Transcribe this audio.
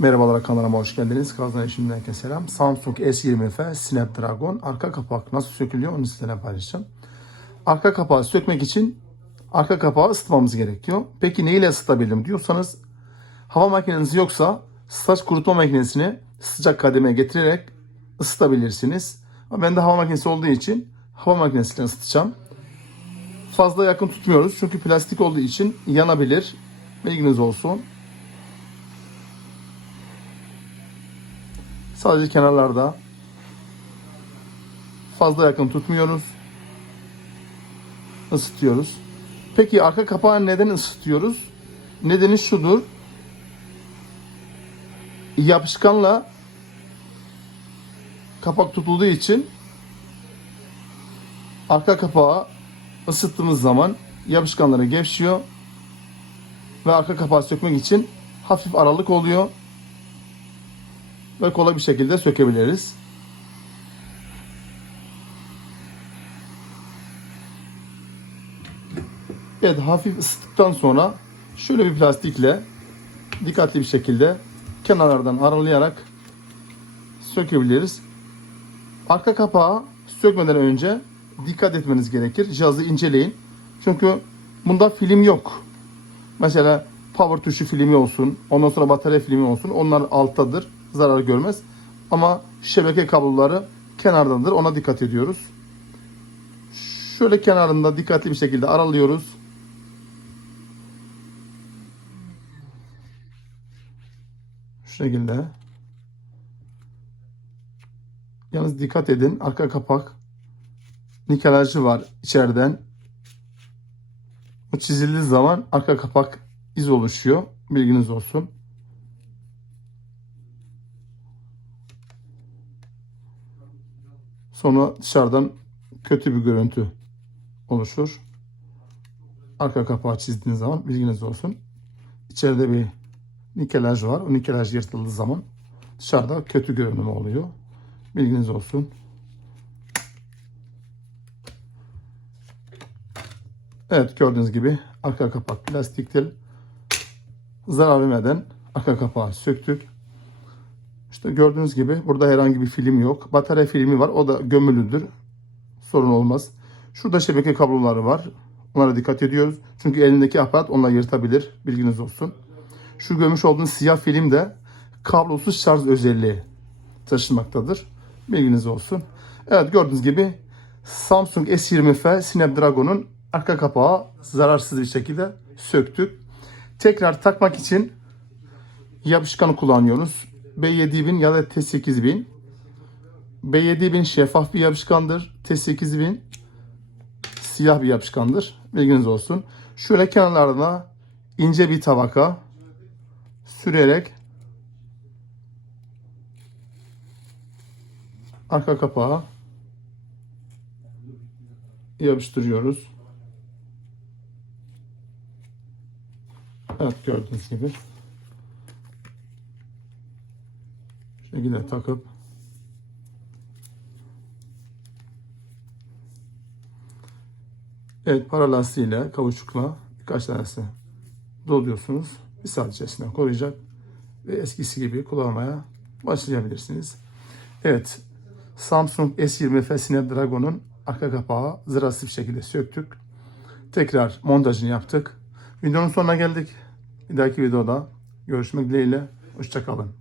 Merhabalar kanalıma hoş geldiniz. Kazan şimdiden herkese selam. Samsung S20F Snapdragon arka kapak nasıl sökülüyor onu sizinle paylaşacağım. Arka kapağı sökmek için arka kapağı ısıtmamız gerekiyor. Peki neyle ısıtabilirim diyorsanız hava makineniz yoksa saç kurutma makinesini sıcak kademeye getirerek ısıtabilirsiniz. Ama bende hava makinesi olduğu için hava makinesiyle ısıtacağım. Fazla yakın tutmuyoruz çünkü plastik olduğu için yanabilir. Bilginiz olsun. Sadece kenarlarda fazla yakın tutmuyoruz. Isıtıyoruz. Peki arka kapağı neden ısıtıyoruz? Nedeni şudur. Yapışkanla kapak tutulduğu için arka kapağı ısıttığımız zaman yapışkanları gevşiyor ve arka kapağı sökmek için hafif aralık oluyor ve kolay bir şekilde sökebiliriz. Evet hafif ısıttıktan sonra şöyle bir plastikle dikkatli bir şekilde kenarlardan aralayarak sökebiliriz. Arka kapağı sökmeden önce dikkat etmeniz gerekir. Cihazı inceleyin. Çünkü bunda film yok. Mesela power tuşu filmi olsun, ondan sonra batarya filmi olsun. Onlar alttadır. Zarar görmez. Ama şebeke kabloları kenardadır. Ona dikkat ediyoruz. Şöyle kenarında dikkatli bir şekilde aralıyoruz. Şu şekilde. Yalnız dikkat edin. Arka kapak nikelajı var içeriden. O çizildiği zaman arka kapak iz oluşuyor. Bilginiz olsun. Sonra dışarıdan kötü bir görüntü oluşur. Arka kapağı çizdiğiniz zaman bilginiz olsun. İçeride bir nikelaj var. O nikelaj yırtıldığı zaman dışarıda kötü görünüm oluyor. Bilginiz olsun. Evet gördüğünüz gibi arka kapak plastiktir. Zarar vermeden arka kapağı söktük. İşte gördüğünüz gibi burada herhangi bir film yok. Batarya filmi var. O da gömülüdür. Sorun olmaz. Şurada şebeke kabloları var. Onlara dikkat ediyoruz. Çünkü elindeki aparat onları yırtabilir. Bilginiz olsun. Şu gömüş olduğunuz siyah film de kablosuz şarj özelliği taşımaktadır. Bilginiz olsun. Evet gördüğünüz gibi Samsung S20F Snapdragon'un arka kapağı zararsız bir şekilde söktük. Tekrar takmak için yapışkanı kullanıyoruz. B7000 ya da T8000. B7000 şeffaf bir yapışkandır. T8000 siyah bir yapışkandır. Bilginiz olsun. Şöyle kenarlarına ince bir tabaka sürerek arka kapağı yapıştırıyoruz. Evet gördüğünüz gibi. Şekilde takıp Evet para lastiğiyle kavuçukla birkaç tanesi doluyorsunuz. Bir saat içerisinde koruyacak ve eskisi gibi kullanmaya başlayabilirsiniz. Evet Samsung S20F Snapdragon'un arka kapağı zırhsız bir şekilde söktük. Tekrar montajını yaptık. Videonun sonuna geldik. Bir dahaki videoda görüşmek dileğiyle. Hoşçakalın.